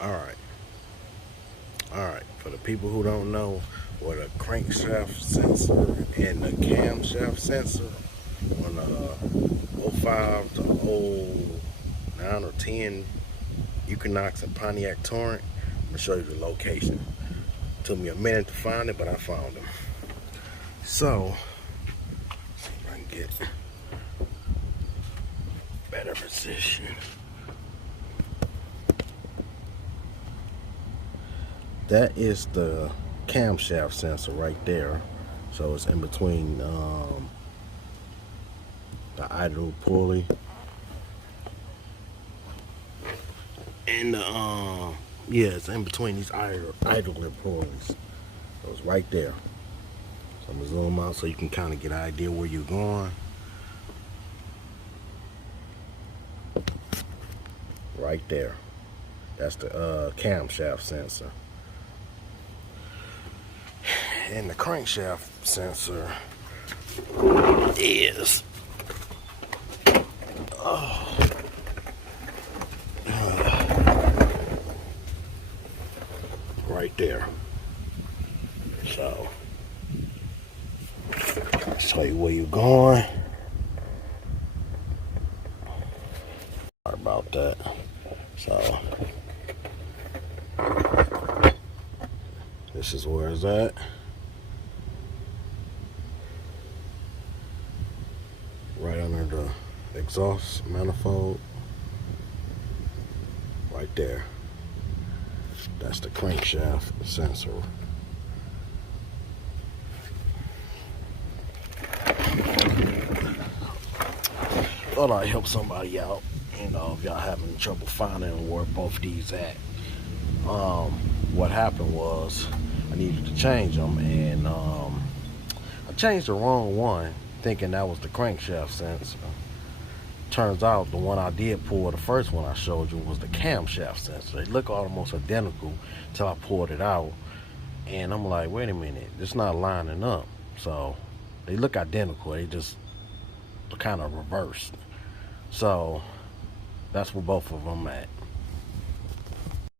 All right. For the people who don't know what a crankshaft sensor and the camshaft sensor on a '05 to '09 or 10 Equinox and Pontiac Torrent, I'm gonna show you the location. Took me a minute to find it, but I found them. So, see if I can get better position. That is the camshaft sensor right there. So it's in between the idle pulley and the yeah, it's in between these idler pulleys. So it's right there. So I'm gonna zoom out so you can kind of get an idea where you're going. Right there. That's the camshaft sensor. And the crankshaft sensor is right there. So show you where you're going. Sorry about that. So this is where it's at. Right under the exhaust manifold. Right there. That's the crankshaft sensor. Thought I'd help somebody out. You know, if y'all having trouble finding where both these at. What happened was I needed to change them, and I changed the wrong one, thinking that was the crankshaft sensor. Turns out the one I did pull, the first one I showed you, was the camshaft sensor. They look almost identical till I pulled it out, and I'm like, wait a minute, it's not lining up. So they look identical, they just kind of reversed. So that's where both of them at.